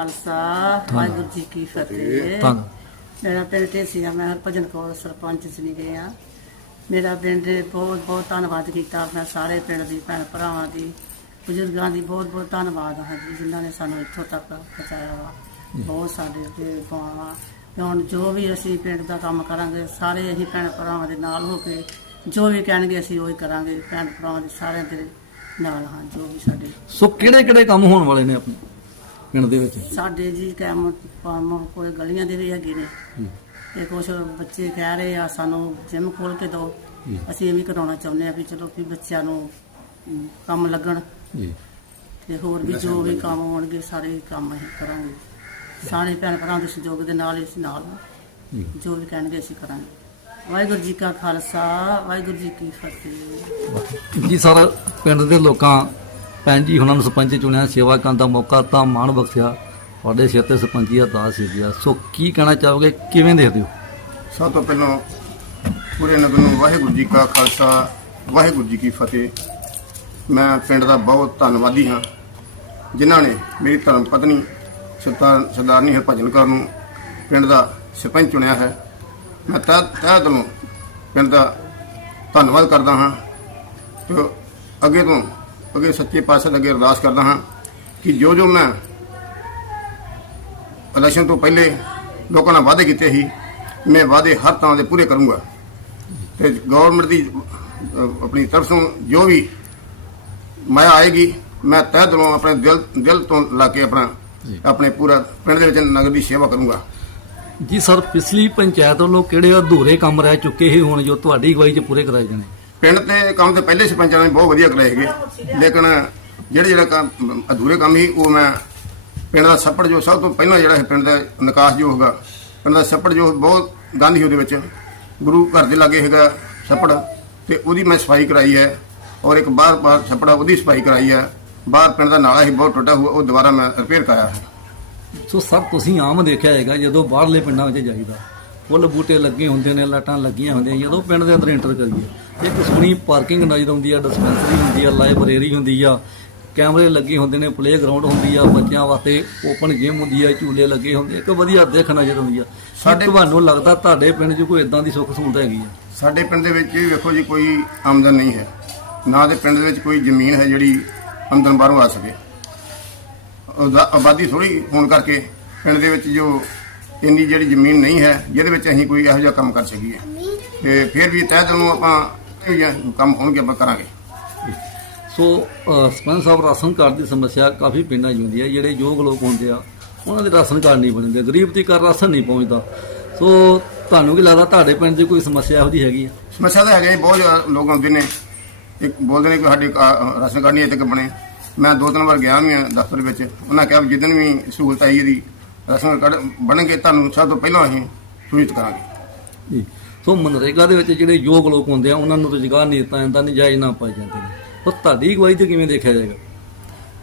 ਖਾਲਸਾ ਵਾਹਿਗੁਰੂ ਜੀ ਕੀ ਫਤਿਹ। ਧੰਨ ਮੇਰਾ ਪਿੰਡ ਢੇਸੀਆ ਮੈਂ ਹਰਭਜਨ ਕੌਰ ਸਰਪੰਚ ਗਈ ਆ। ਮੇਰਾ ਪਿੰਡ ਦੇ ਬਹੁਤ ਬਹੁਤ ਧੰਨਵਾਦ ਕੀਤਾ ਮੈਂ ਸਾਰੇ ਪਿੰਡ ਦੀ ਭੈਣ ਭਰਾਵਾਂ ਦੀ ਬਜ਼ੁਰਗਾਂ ਦੀ ਬਹੁਤ ਬਹੁਤ ਧੰਨਵਾਦ ਹੈ ਜੀ ਜਿਨ੍ਹਾਂ ਨੇ ਸਾਨੂੰ ਇੱਥੋਂ ਤੱਕ ਪਹੁੰਚਾਇਆ ਵਾ। ਬਹੁਤ ਸਾਡੇ ਤੇ ਪਾਵਾ ਹੁਣ ਜੋ ਵੀ ਅਸੀਂ ਪਿੰਡ ਦਾ ਕੰਮ ਕਰਾਂਗੇ ਸਾਰੇ ਅਸੀਂ ਭੈਣ ਭਰਾਵਾਂ ਦੇ ਨਾਲ ਹੋ ਕੇ ਜੋ ਵੀ ਕਹਿਣਗੇ ਅਸੀਂ ਉਹੀ ਕਰਾਂਗੇ ਭੈਣ ਭਰਾਵਾਂ ਦੇ ਸਾਰਿਆਂ ਦੇ ਨਾਲ ਹਾਂ ਜੋ ਵੀ ਸਾਡੇ ਸੋ ਕਿਹੜੇ ਕਿਹੜੇ ਕੰਮ ਹੋਣ ਵਾਲੇ ਨੇ ਆਪਣੇ? ਪਿੰਡ ਦੇ ਵਿੱਚ? ਸਾਡੇ ਜੀ ਕੰਮ ਕੰਮ ਕੋਈ ਗਲੀਆਂ ਦੇ ਵੀ ਹੈਗੇ ਨੇ। ਤੇ ਕੁਝ ਬੱਚੇ ਕਹਿ ਰਹੇ ਆ ਸਾਨੂੰ ਜਿਮ ਖੋਲ ਕੇ ਦਿਓ। ਅਸੀਂ ਇਹ ਵੀ ਕਰਾਉਣਾ ਚਾਹੁੰਦੇ ਆ ਵੀ ਚਲੋ ਵੀ ਬੱਚਿਆਂ ਨੂੰ ਕੰਮ ਲੱਗਣ। ਜੀ। ਤੇ ਹੋਰ ਵੀ ਜੋ ਵੀ ਕੰਮ ਹੋਣਗੇ ਸਾਰੇ ਕੰਮ ਅਸੀਂ ਕਰਾਂਗੇ। ਸਾਰੇ ਭੈਣ ਭਰਾਵਾਂ ਦੇ ਸਹਿਯੋਗ ਦੇ ਨਾਲ ਇਸ ਨਾਲ। ਜੋ ਵੀ ਕਹਿਣਗੇ ਅਸੀਂ ਕਰਾਂਗੇ। ਵਾਹਿਗੁਰੂ ਜੀ ਕਾ ਖਾਲਸਾ ਵਾਹਿਗੁਰੂ ਜੀ ਕੀ ਫਤਿਹ। ਜੀ ਸਰ ਪਿੰਡ ਦੇ ਲੋਕਾਂ ਭੈਣ ਜੀ ਉਹਨਾਂ ਨੂੰ ਸਰਪੰਚ ਚੁਣਿਆ, ਸੇਵਾ ਕਰਨ ਦਾ ਮੌਕਾ ਤਾਂ ਮਾਣ ਬਖਸ਼ਿਆ। ਤੁਹਾਡੇ ਸਿਰ ਤੇ ਸਰਪੰਚੀ ਦਾ ਦਾਸ ਸੀ ਗਿਆ। ਸੋ ਕੀ ਕਹਿਣਾ ਚਾਹੋਗੇ? ਕਿਵੇਂ ਦੇਖਦੇ ਹੋ? ਸਭ ਤੋਂ ਪਹਿਲਾਂ ਪੂਰੇ ਨਗਰ ਨੂੰ ਵਾਹਿਗੁਰੂ ਜੀ ਕਾ ਖਾਲਸਾ, ਵਾਹਿਗੁਰੂ ਜੀ ਕੀ ਫਤਿਹ। ਮੈਂ ਪਿੰਡ ਦਾ ਬਹੁਤ ਧੰਨਵਾਦੀ ਹਾਂ, ਜਿਨ੍ਹਾਂ ਨੇ ਮੇਰੀ ਧਰਮ ਪਤਨੀ ਸਰਦਾਰ ਸਰਦਾਰਨੀ ਹਰਭਜਨ ਕੌਰ ਨੂੰ ਪਿੰਡ ਦਾ ਸਰਪੰਚ ਚੁਣਿਆ ਹੈ। ਮੈਂ ਤਹਿ ਤਹਿ ਦਿਲੋਂ ਪਿੰਡ ਦਾ ਧੰਨਵਾਦ ਕਰਦਾ ਹਾਂ। ਤੇ ਅੱਗੇ ਤੋਂ ਅੱਗੇ ਸੱਚੇ ਪਾਤਸ਼ਾਹ ਅੱਗੇ ਅਰਦਾਸ ਕਰਦਾ ਹਾਂ ਕਿ ਜੋ ਜੋ ਮੈਂ ਇਲੈਕਸ਼ਨ ਤੋਂ ਪਹਿਲੇ ਲੋਕਾਂ ਨਾਲ ਵਾਅਦੇ ਕੀਤੇ ਸੀ ਮੈਂ ਵਾਅਦੇ ਹਰ ਤਰ੍ਹਾਂ ਦੇ ਪੂਰੇ ਕਰੂੰਗਾ। ਤੇ ਗਵਰਨਮੈਂਟ ਦੀ ਆਪਣੀ ਤਰਫ ਤੋਂ ਜੋ ਵੀ ਮਾਇਆ ਆਏਗੀ ਮੈਂ ਤਹਿ ਦਿਲੋਂ ਆਪਣੇ ਦਿਲ ਦਿਲ ਤੋਂ ਲਾ ਕੇ ਆਪਣਾ ਆਪਣੇ ਪੂਰਾ ਪਿੰਡ ਦੇ ਵਿੱਚ ਨਗਰ ਦੀ ਸੇਵਾ ਕਰੂੰਗਾ। ਜੀ ਸਰ ਪਿਛਲੀ ਪੰਚਾਇਤ ਵੱਲੋਂ ਕਿਹੜੇ ਅਧੂਰੇ ਕੰਮ ਰਹਿ ਚੁੱਕੇ ਸੀ? ਹੁਣ ਜੋ ਤੁਹਾਡੀ ਅਗਵਾਈ 'ਚ ਪੂਰੇ ਕਰਾਏ ਜਾਣੇ। ਪਿੰਡ ਤੇ ਕੰਮ ਤੇ ਪਹਿਲੇ ਸਰਪੰਚਾਂ ਨੇ ਬਹੁਤ ਵਧੀਆ ਕਰਾਏ ਹੈਗੇ ਲੇਕਿਨ ਜਿਹੜੇ ਜਿਹੜਾ ਕੰਮ, ਅਧੂਰੇ ਕੰਮ ਸੀ, ਉਹ ਮੈਂ ਪਿੰਡ ਦਾ ਛੱਪੜ ਜੋ ਸਭ ਤੋਂ ਪਹਿਲਾਂ ਜਿਹੜਾ ਹੈ ਪਿੰਡ ਦਾ ਨਿਕਾਸ ਜੋ ਹੋਗਾ ਪਿੰਡ ਦਾ ਛੱਪੜ ਜੋ ਬਹੁਤ ਗੰਦ ਸੀ ਉਹਦੇ ਵਿੱਚ। ਗੁਰੂ ਘਰ ਦੇ ਲਾਗੇ ਹੈਗਾ ਛੱਪੜ ਤੇ ਉਹਦੀ ਮੈਂ ਸਫ਼ਾਈ ਕਰਾਈ ਹੈ ਔਰ ਇੱਕ ਬਾਹਰ ਬਾਹਰ ਛੱਪੜ ਉਹਦੀ ਸਫ਼ਾਈ ਕਰਾਈ ਹੈ। ਬਾਹਰ ਪਿੰਡ ਦਾ ਨਾਲਾ ਸੀ, ਬਹੁਤ ਟੁੱਟਾ ਹੋਇਆ, ਉਹ ਦੁਬਾਰਾ ਮੈਂ ਰਿਪੇਅਰ ਕਰਾਇਆ ਹੈ। ਸੋ ਸਭ ਤੁਸੀਂ ਆਮ ਦੇਖਿਆ ਹੈਗਾ ਜਦੋਂ ਬਾਹਰਲੇ ਪਿੰਡਾਂ ਵਿੱਚ ਜਾਈਦਾ, ਫੁੱਲ ਬੂਟੇ ਲੱਗੇ ਹੁੰਦੇ ਨੇ, ਲਾਟਾਂ ਲੱਗੀਆਂ ਹੁੰਦੀਆਂ, ਜਦੋਂ ਪਿੰਡ ਦੇ ਅੰਦਰ ਐਂਟਰ ਕਰੀਏ ਇੱਕ ਸੋਹਣੀ ਪਾਰਕਿੰਗ ਨਜ਼ਰ ਆਉਂਦੀ ਆ ਡਿਸਪੈਂਸਰੀ ਹੁੰਦੀ ਆ ਲਾਇਬ੍ਰੇਰੀ ਹੁੰਦੀ ਆ ਕੈਮਰੇ ਲੱਗੇ ਹੁੰਦੇ ਨੇ ਪਲੇ ਗਰਾਊਂਡ ਹੁੰਦੀ ਆ ਬੱਚਿਆਂ ਵਾਸਤੇ ਓਪਨ ਜਿਮ ਹੁੰਦੀ ਆ ਝੂਲੇ ਲੱਗੇ ਹੁੰਦੇ ਇੱਕ ਵਧੀਆ ਦੇਖ ਨਜ਼ਰ ਆਉਂਦੀ ਆ। ਸਾਡੇ ਤੁਹਾਨੂੰ ਲੱਗਦਾ ਤੁਹਾਡੇ ਪਿੰਡ 'ਚ ਕੋਈ ਇਦਾਂ ਦੀ ਸੁੱਖ ਸਹੂਲਤ ਹੈਗੀ ਆ? ਸਾਡੇ ਪਿੰਡ ਦੇ ਵਿੱਚ ਵੀ ਵੇਖੋ ਜੀ ਕੋਈ ਆਮਦਨ ਨਹੀਂ ਹੈ। ਨਾ ਦੇ ਪਿੰਡ ਦੇ ਵਿੱਚ ਕੋਈ ਜ਼ਮੀਨ ਹੈ ਜਿਹੜੀ ਆਮਦਨ ਬਾਹਰੋਂ ਆ ਸਕੇ। ਆਬਾਦੀ ਥੋੜੀ ਹੋਣ ਕਰਕੇ ਪਿੰਡ ਦੇ ਵਿੱਚ ਜੋ ਇੰਨੀ ਜਿਹੜੀ ਜ਼ਮੀਨ ਨਹੀਂ ਹੈ ਜਿਹਦੇ ਵਿੱਚ ਅਸੀਂ ਕੋਈ ਇਹੋ ਜਿਹਾ ਕੰਮ ਕਰ ਸਕੀਏ। ਤੇ ਫਿਰ ਵੀ ਤਹਿ ਦਿਲ ਨੂੰ ਆਪਾਂ ਇਹ ਜਿਹਾ ਕੰਮ ਹੋਣਗੇ ਆਪਾਂ ਕਰਾਂਗੇ। ਸੋ ਸਰਪੰਚ ਸਾਹਿਬ ਰਾਸ਼ਨ ਕਾਰਡ ਦੀ ਸਮੱਸਿਆ ਕਾਫੀ ਪਿੰਡਾਂ 'ਚ ਹੁੰਦੀ ਹੈ ਜਿਹੜੇ ਯੋਗ ਲੋਕ ਹੁੰਦੇ ਆ ਉਹਨਾਂ ਦੇ ਰਾਸ਼ਨ ਕਾਰਡ ਨਹੀਂ ਬਣਦੇ ਗਰੀਬ ਦੀ ਘਰ ਰਾਸ਼ਨ ਨਹੀਂ ਪਹੁੰਚਦਾ। ਸੋ ਤੁਹਾਨੂੰ ਕੀ ਲੱਗਦਾ ਤੁਹਾਡੇ ਪਿੰਡ 'ਚ ਕੋਈ ਸਮੱਸਿਆ ਇਹੋ ਜਿਹੀ ਹੈਗੀ ਆ ਸਮੱਸਿਆ ਤਾਂ ਹੈਗਾ ਜੀ, ਬਹੁਤ ਜ਼ਿਆਦਾ ਲੋਕ ਆਉਂਦੇ ਨੇ। ਇੱਕ ਬੋਲਦੇ ਨੇ ਕਿ ਸਾਡੇ ਕਾ- ਰਾਸ਼ਨ ਕਾਰਡ ਨਹੀਂ ਤੱਕ ਬਣੇ। ਮੈਂ ਦੋ ਤਿੰਨ ਵਾਰ ਗਿਆ ਵੀ ਹਾਂ ਦਫ਼ਤਰ ਵਿੱਚ। ਉਹਨਾਂ ਕਿਹਾ ਵੀ ਜਿੱਦਣ ਵੀ ਸਹੂਲਤ ਆਈ ਇਹਦੀ ਰਾਸ਼ਨ ਕਾਰਡ ਬਣਨਗੇ ਤੁਹਾਨੂੰ ਸਭ ਤੋਂ ਪਹਿਲਾਂ ਅਸੀਂ ਸੂਚਿਤ ਕਰਾਂਗੇ। ਜੀ। ਸੋ ਮਨਰੇਗਾ ਦੇ ਵਿੱਚ ਜਿਹੜੇ ਯੋਗ ਲੋਕ ਹੁੰਦੇ ਆ ਉਹਨਾਂ ਨੂੰ ਰੁਜ਼ਗਾਰ ਨਹੀਂ ਦਿੱਤਾ ਜਾਂਦਾ ਨਜਾਇਜ਼ ਨਾ ਪਾਏ ਜਾਂਦੇ ਨੇ। ਉਹ ਤੁਹਾਡੀ ਅਗਵਾਈ 'ਚ ਕਿਵੇਂ ਦੇਖਿਆ ਜਾਏਗਾ?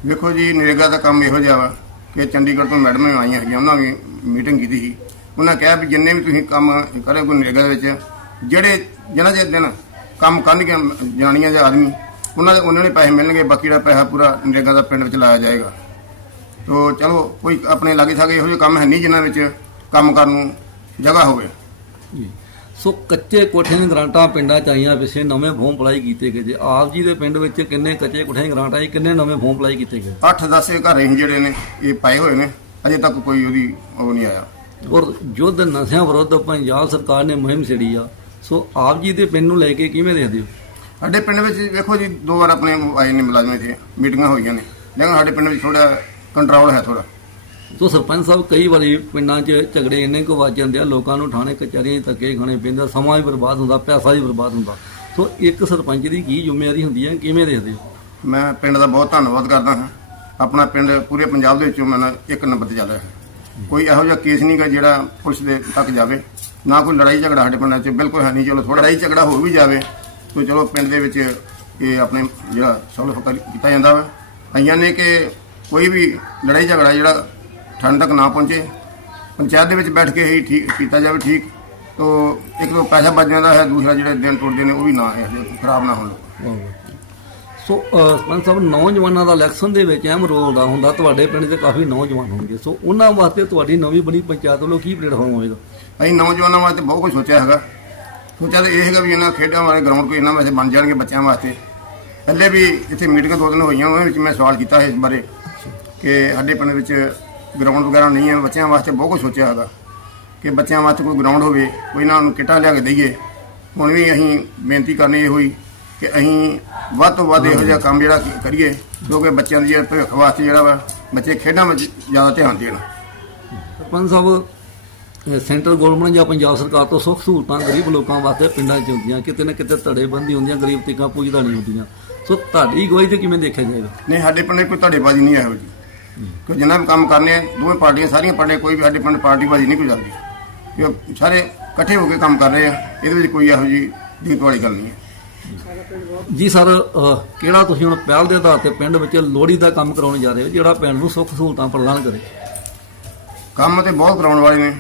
ਵੇਖੋ ਜੀ ਨਰੇਗਾ ਦਾ ਕੰਮ ਇਹੋ ਜਿਹਾ ਵਾ ਕਿ ਚੰਡੀਗੜ੍ਹ ਤੋਂ ਮੈਡਮਾਂ ਆਈਆਂ ਹੈਗੀਆਂ ਉਹਨਾਂ ਨੇ ਮੀਟਿੰਗ ਕੀਤੀ ਸੀ। ਉਹਨਾਂ ਕਿਹਾ ਵੀ ਜਿੰਨੇ ਵੀ ਤੁਸੀਂ ਕੰਮ ਕਰੋਗੇ ਨਰੇਗਾ ਦੇ ਵਿੱਚ ਜਿਹੜੇ ਜਿਹਨਾਂ ਦੇ ਦਿਨ ਕੰਮ ਕਰਨਗੇ ਜਨਾਨੀਆਂ ਜਾਂ ਆਦਮੀ ਉਹਨਾਂ ਦੇ ਉਹਨਾਂ ਨੇ ਪੈਸੇ ਮਿਲਣਗੇ ਬਾਕੀ ਦਾ ਪੈਸਾ ਪੂਰਾ ਨਰੇਗਾ ਦਾ ਪਿੰਡ ਵਿੱਚ ਲਾਇਆ ਜਾਏਗਾ। ਤੋ ਚਲੋ ਕੋਈ ਆਪਣੇ ਲਾਗੇ ਥਾਗੇ ਇਹੋ ਜਿਹੇ ਕੰਮ ਹੈ ਨਹੀਂ ਜਿਨ੍ਹਾਂ ਵਿੱਚ ਕੰਮ ਕਰਨ ਨੂੰ ਜਗ੍ਹਾ ਹੋਵੇ। ਜੀ। ਸੋ ਕੱਚੇ ਕੋਠਿਆਂ ਦੀਆਂ ਗ੍ਰਾਂਟਾਂ ਪਿੰਡਾਂ ਚ ਆਈਆਂ ਪਿੱਛੇ ਨਵੇਂ ਫੋਰਮ ਅਪਲਾਈ ਕੀਤੇ ਗਏ। ਜੇ ਆਪ ਜੀ ਦੇ ਪਿੰਡ ਵਿੱਚ ਕਿੰਨੇ ਕੱਚੇ ਕੋਠਿਆਂ ਦੀਆਂ ਗ੍ਰਾਂਟਾਂ ਆਈ ਕਿੰਨੇ ਨਵੇਂ ਫੋਰਮ ਅਪਲਾਈ ਕੀਤੇ ਗਏ? 8-10 ਘਰ ਅਸੀਂ ਜਿਹੜੇ ਨੇ ਇਹ ਪਾਏ ਹੋਏ ਨੇ। ਅਜੇ ਤੱਕ ਕੋਈ ਉਹਦੀ ਉਹ ਨਹੀਂ ਆਇਆ। ਔਰ ਯੁੱਧ ਨਸ਼ਿਆਂ ਵਿਰੁੱਧ ਪੰਜਾਬ ਸਰਕਾਰ ਨੇ ਮੁਹਿੰਮ ਛੇੜੀ ਆ। ਸੋ ਆਪ ਜੀ ਦੇ ਪਿੰਡ ਨੂੰ ਲੈ ਕੇ ਕਿਵੇਂ ਦੇਖਦੇ ਹੋ? ਸਾਡੇ ਪਿੰਡ ਵਿੱਚ ਵੇਖੋ ਜੀ ਦੋ ਵਾਰ ਆਪਣੇ ਆਏ ਨੇ ਮੁਲਾਜ਼ਮ ਇੱਥੇ। ਮੀਟਿੰਗਾਂ ਹੋਈਆਂ ਨੇ। ਲੇਕਿਨ ਸਾਡੇ ਪਿੰਡ ਵਿੱਚ ਥੋੜਾ ਕੰਟਰੋਲ ਹੈ ਥੋੜਾ ਸੋ ਸਰਪੰਚ ਸਾਹਿਬ, ਕਈ ਵਾਰੀ ਪਿੰਡਾਂ 'ਚ ਝਗੜੇ ਇੰਨੇ ਕੁ ਵੱਜ ਜਾਂਦੇ ਆ, ਲੋਕਾਂ ਨੂੰ ਥਾਣੇ ਕਚਹਿਰੀਆਂ 'ਚ ਧੱਕੇ ਖਾਣੇ ਪੈਂਦੇ ਸਮਾਂ ਵੀ ਬਰਬਾਦ ਹੁੰਦਾ, ਪੈਸਾ ਵੀ ਬਰਬਾਦ ਹੁੰਦਾ। ਸੋ ਇੱਕ ਸਰਪੰਚ ਦੀ ਕੀ ਜ਼ਿੰਮੇਵਾਰੀ ਹੁੰਦੀ ਹੈ, ਕਿਵੇਂ ਦੇਖਦੇ ਹੋ? ਮੈਂ ਪਿੰਡ ਦਾ ਬਹੁਤ ਧੰਨਵਾਦ ਕਰਦਾ ਹਾਂ। ਆਪਣਾ ਪਿੰਡ ਪੂਰੇ ਪੰਜਾਬ ਦੇ ਵਿੱਚੋਂ ਮੈਂ ਇੱਕ ਨੰਬਰ ਤੇ ਚੱਲ ਰਿਹਾ ਕੋਈ ਇਹੋ ਜਿਹਾ ਕੇਸ ਨਹੀਂ ਗਾ ਜਿਹੜਾ ਪੁਲਿਸ ਦੇ ਤੱਕ ਜਾਵੇ। ਨਾ ਕੋਈ ਲੜਾਈ ਝਗੜਾ ਸਾਡੇ ਪਿੰਡਾਂ 'ਚ, ਬਿਲਕੁਲ ਹੈ ਨਹੀਂ। ਚਲੋ ਥੋੜਾ ਲੜਾਈ ਝਗੜਾ ਹੋ ਵੀ ਜਾਵੇ, ਤਾਂ ਚਲੋ ਪਿੰਡ ਦੇ ਵਿੱਚ ਇਹ ਆਪਣੇ ਜਿਹੜਾ ਸੋਲਵ ਕੀਤਾ ਜਾਂਦਾ ਵਾ। ਆਈਆਂ ਨੇ ਕਿ ਕੋਈ ਵੀ ਲੜਾਈ ਝਗੜਾ ਜਿਹੜਾ ਠੰਡ ਤੱਕ ਨਾ ਪਹੁੰਚੇ। ਪੰਚਾਇਤ ਦੇ ਵਿੱਚ ਬੈਠ ਕੇ ਹੀ ਠੀਕ ਕੀਤਾ ਜਾਵੇ ਠੀਕ। ਤੋ ਇੱਕ ਤੋਂ ਪੈਸਾ ਬਚ ਜਾਂਦਾ ਹੈ ਦੂਸਰਾ ਜਿਹੜੇ ਦਿਨ ਟੁੱਟਦੇ ਨੇ ਉਹ ਵੀ ਨਾ ਹੈ ਖਰਾਬ ਨਾ ਹੋਣ। ਸੋ ਸਰਪੰਚ ਸਾਹਿਬ ਨੌਜਵਾਨਾਂ ਦਾ ਇਲੈਕਸ਼ਨ ਦੇ ਵਿੱਚ ਅਹਿਮ ਰੋਲ ਦਾ ਹੁੰਦਾ। ਤੁਹਾਡੇ ਪਿੰਡ 'ਚ ਕਾਫੀ ਨੌਜਵਾਨ ਹੋਣਗੇ। ਸੋ ਉਹਨਾਂ ਵਾਸਤੇ ਤੁਹਾਡੀ ਨਵੀਂ ਬਣੀ ਪੰਚਾਇਤ ਵੱਲੋਂ ਕੀ ਪਲੇਟਫਾਰਮ ਹੋਵੇਗਾ? ਅਸੀਂ ਨੌਜਵਾਨਾਂ ਵਾਸਤੇ ਬਹੁਤ ਕੁਝ ਸੋਚਿਆ ਹੈਗਾ। ਸੋਚਿਆ ਤਾਂ ਇਹ ਹੈਗਾ ਵੀ ਇਹਨਾਂ ਖੇਡਾਂ ਵਾਲੇ ਗਰਾਊਂਡ ਕੋਈ ਇਹਨਾਂ ਵਾਸਤੇ ਬਣ ਜਾਣਗੇ ਬੱਚਿਆਂ ਵਾਸਤੇ। ਪਹਿਲੇ ਵੀ ਇੱਥੇ ਮੀਟਿੰਗਾਂ ਦੋ ਦਿਨ ਹੋਈਆਂ ਉਹਨਾਂ ਵਿੱਚ ਮੈਂ ਸਵਾਲ ਕੀਤਾ ਇਸ ਬਾਰੇ ਕਿ ਸਾਡੇ ਪਿੰਡ ਵਿੱਚ ਗਰਾਊਂਡ ਵਗੈਰਾ ਨਹੀਂ ਹੈ ਬੱਚਿਆਂ ਵਾਸਤੇ ਬਹੁਤ ਕੁਝ ਸੋਚਿਆ ਹੈਗਾ ਕਿ ਬੱਚਿਆਂ ਵਾਸਤੇ ਕੋਈ ਗਰਾਊਂਡ ਹੋਵੇ ਕੋਈ ਇਹਨਾਂ ਨੂੰ ਕਿੱਟਾਂ ਲਿਆ ਕੇ ਦਈਏ। ਹੁਣ ਵੀ ਅਸੀਂ ਬੇਨਤੀ ਕਰਨੀ ਇਹ ਹੋਈ ਕਿ ਅਸੀਂ ਵੱਧ ਤੋਂ ਵੱਧ ਇਹੋ ਜਿਹਾ ਕੰਮ ਜਿਹੜਾ ਕੀ- ਕਰੀਏ ਕਿਉਂਕਿ ਬੱਚਿਆਂ ਦੀ ਜਿਹੜਾ ਭਵਿੱਖ ਵਾਸਤੇ ਜਿਹੜਾ ਵਾ ਬੱਚੇ ਖੇਡਾਂ ਵਿੱਚ ਜ਼ਿਆਦਾ ਧਿਆਨ ਦੇਣ। ਸਰਪੰਚ ਸਾਹਿਬ ਅਹ, ਸੈਂਟਰਲ ਗਵਰਨਮੈਂਟ ਜਾਂ ਪੰਜਾਬ ਸਰਕਾਰ ਤੋਂ ਸੁੱਖ ਸਹੂਲਤਾਂ ਗਰੀਬ ਲੋਕਾਂ ਵਾਸਤੇ ਪਿੰਡਾਂ 'ਚ ਹੁੰਦੀਆਂ ਕਿਤੇ ਨਾ ਕਿਤੇ ਧੜੇਬੰਦੀ ਹੁੰਦੀਆਂ ਗਰੀਬ ਤੀਕਾਂ ਪੁੱਜਦਾ ਨਹੀਂ ਹੁੰਦੀਆਂ। ਸੋ ਤੁਹਾਡੀ ਅਗਵਾਈ ਤੇ ਕਿਵੇਂ ਦੇਖਿਆ ਜਾਏਗਾ? ਨਹੀਂ ਸਾਡੇ ਪਿੰਡ ਕੋਈ ਧੜੇਬਾਜ਼ੀ ਨਹੀਂ ਇਹੋ ਜੀ ਕਿ ਜਿੰਨਾ ਵੀ ਕੰਮ ਕਰਨੇ ਆ ਦੋਵੇਂ ਪਾਰਟੀਆਂ ਸਾਰੀਆਂ ਪਾਰਟੀਆਂ ਕੋਈ ਵੀ ਸਾਡੇ ਪਿੰਡ ਪਾਰਟੀਬਾਜ਼ੀ ਨਹੀਂ ਕੋਈ ਚੱਲਦੀ ਕਿ ਸਾਰੇ ਇਕੱਠੇ ਹੋ ਕੇ ਕੰਮ ਕਰ ਰਹੇ ਆ ਇਹਦੇ ਵਿੱਚ ਕੋਈ ਇਹੋ ਜੀ ਦਿੱਕਤ ਵਾਲੀ ਗੱਲ ਨਹੀਂ ਹੈ। ਜੀ ਸਰ ਕਿਹੜਾ ਤੁਸੀਂ ਹੁਣ ਪਹਿਲ ਦੇ ਆਧਾਰ ਤੇ ਪਿੰਡ ਵਿੱਚ ਲੋਹੜੀ ਦਾ ਕੰਮ ਕਰਾਉਣ ਜਾ ਰਹੇ ਹੋ ਜਿਹੜਾ ਪਿੰਡ ਨੂੰ ਸੁੱਖ ਸਹੂਲਤਾਂ ਪ੍ਰਦਾਨ ਕਰੇ? ਕੰਮ ਤੇ ਬਹੁਤ ਕਰਾਉਣ ਵਾਲੇ ਨੇ।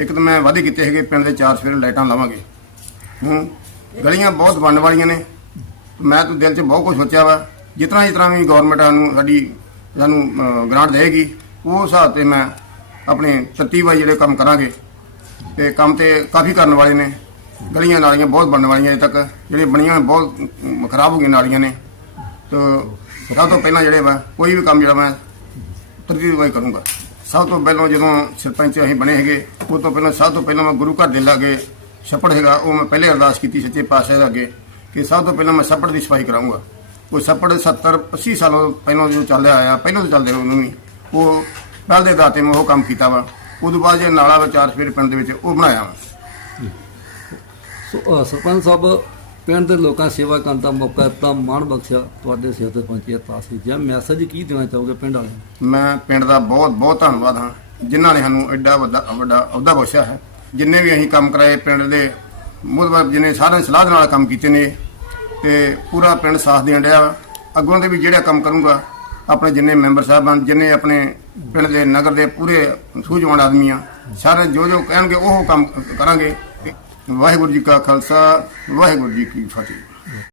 ਇੱਕ ਤਾਂ ਮੈਂ ਵਾਅਦੇ ਕੀਤੇ ਹੈਗੇ ਪਿੰਡ ਦੇ ਚਾਰ ਸਵੇਰੇ ਲਾਈਟਾਂ ਲਾਵਾਂਗੇ। ਹੂੰ ਗਲੀਆਂ ਬਹੁਤ ਬਣਨ ਵਾਲੀਆਂ ਨੇ। ਮੈਂ ਤਾਂ ਦਿਲ 'ਚ ਬਹੁਤ ਕੁਝ ਸੋਚਿਆ ਵਾ। ਜਿਤਨਾ ਜਿਤਨਾ ਵੀ ਗਵਰਨਮੈਂਟ ਸਾਨੂੰ ਸਾਡੀ ਸਾਨੂੰ ਗ੍ਰਾਂਟ ਦੇਗੀ ਉਹ ਹਿਸਾਬ ਤੇ ਮੈਂ ਆਪਣੇ ਤਰਤੀਬਾਈ ਜਿਹੜੇ ਕੰਮ ਕਰਾਂਗੇ। ਤੇ ਕੰਮ ਤੇ ਕਾਫੀ ਕਰਨ ਵਾਲੇ ਨੇ। ਗਲੀਆਂ ਨਾਲੀਆਂ ਬਹੁਤ ਬਣਨ ਵਾਲੀਆਂ ਅਜੇ ਤੱਕ। ਜਿਹੜੇ ਬਣੀਆਂ ਬਹੁਤ ਖਰਾਬ ਹੋ ਗਈਆਂ ਨਾਲੀਆਂ ਨੇ। ਤਾਂ, ਸਭ ਤੋਂ ਪਹਿਲਾਂ ਜਿਹੜੇ ਵਾ ਕੋਈ ਵੀ ਕੰਮ ਜਿਹੜਾ ਮੈਂ ਤਰਤੀਬਾਈ ਕਰੂੰਗਾ। ਸਭ ਤੋਂ ਪਹਿਲਾਂ ਜਦੋਂ ਸਰਪੰਚ ਅਸੀਂ ਬਣੇ ਹੈਗੇ ਉਹ ਤੋਂ ਪਹਿਲਾਂ ਸਭ ਤੋਂ ਪਹਿਲਾਂ ਮੈਂ ਗੁਰੂ ਘਰ ਦੇ ਲਾਗੇ ਛੱਪੜ ਹੈਗਾ, ਉਹ ਮੈਂ ਪਹਿਲੇ ਅਰਦਾਸ ਕੀਤੀ ਸੱਚੇ ਪਾਤਸ਼ਾਹ ਦੇ ਅੱਗੇ ਕਿ ਸਭ ਤੋਂ ਪਹਿਲਾਂ ਮੈਂ ਛੱਪੜ ਦੀ ਸਫ਼ਾਈ ਕਰਾਉਂਗਾ ਉਹ ਛੱਪੜ 70 80 ਸਾਲਾਂ ਪਹਿਲਾਂ ਜੋ ਚੱਲਿਆ ਆਇਆ ਪਹਿਲਾਂ ਤੋਂ ਚੱਲਦੇ ਰਹੇ ਉਹਨੂੰ ਵੀ। ਉਹ ਪਹਿਲ ਦੇ ਦਾਤੇ ਮੈਂ ਉਹ ਕੰਮ ਕੀਤਾ ਵਾ। ਉਦੋਂ ਬਾਅਦ ਜੇ ਨਾਲਾ ਵਿਚਾਰ ਫਿਰ ਪਿੰਡ ਦੇ ਵਿੱਚ ਉਹ ਬਣਾਇਆ ਵਾ। ਸੋ ਸਰਪੰਚ ਸਾਹਿਬ ਪਿੰਡ ਦੇ ਲੋਕਾਂ ਸੇਵਾ ਕਰਨ ਦਾ ਮੌਕਾ ਦਿੱਤਾ ਮਾਣ ਬਖਸ਼ਿਆ ਤੁਹਾਡੇ ਸਿਰ ਤੇ ਪੰਚਾਇਤ ਪਾਸੇ ਜਾਂ ਮੈਸੇਜ ਕੀ ਦੇਣਾ ਚਾਹੋਗੇ ਪਿੰਡ ਵਾਲਿਆਂ ਨੂੰ? ਮੈਂ ਪਿੰਡ ਦਾ ਬਹੁਤ ਬਹੁਤ ਧੰਨਵਾਦ ਹਾਂ ਜਿਨ੍ਹਾਂ ਨੇ ਸਾਨੂੰ ਐਡਾ ਵੱਡਾ ਵੱਡਾ ਅਹੁਦਾ ਬਖਸ਼ਿਆ ਹੈ। ਜਿੰਨੇ ਵੀ ਅਸੀਂ ਕੰਮ ਕਰਾਏ ਪਿੰਡ ਦੇ ਮੁੱਦਬਰ ਜਿਹਨੇ ਸਾਰਿਆਂ ਦੀ ਸਲਾਹ ਦੇ ਨਾਲ ਕੰਮ ਕੀਤੇ ਨੇ। ਤੇ ਪੂਰਾ ਪਿੰਡ ਸਾਥ ਦੇਣ ਡਿਆ ਵਾ। ਅੱਗੋਂ ਦੇ ਵੀ ਜਿਹੜਾ ਕੰਮ ਕਰੂੰਗਾ, ਆਪਣੇ ਜਿੰਨੇ ਮੈਂਬਰ ਸਾਹਿਬਾਨ, ਜਿੰਨੇ ਆਪਣੇ ਪਿੰਡ ਦੇ, ਨਗਰ ਦੇ ਪੂਰੇ ਸੂਝਵਾਨ ਆਦਮੀ ਆ, ਸਾਰੇ ਜੋ ਜੋ ਕਹਿਣਗੇ, ਉਹ ਕੰਮ ਕਰਾਂਗੇ। ਵਾਹਿਗੁਰੂ ਜੀ ਕਾ ਖਾਲਸਾ, ਵਾਹਿਗੁਰੂ ਜੀ ਕੀ ਫਤਿਹ।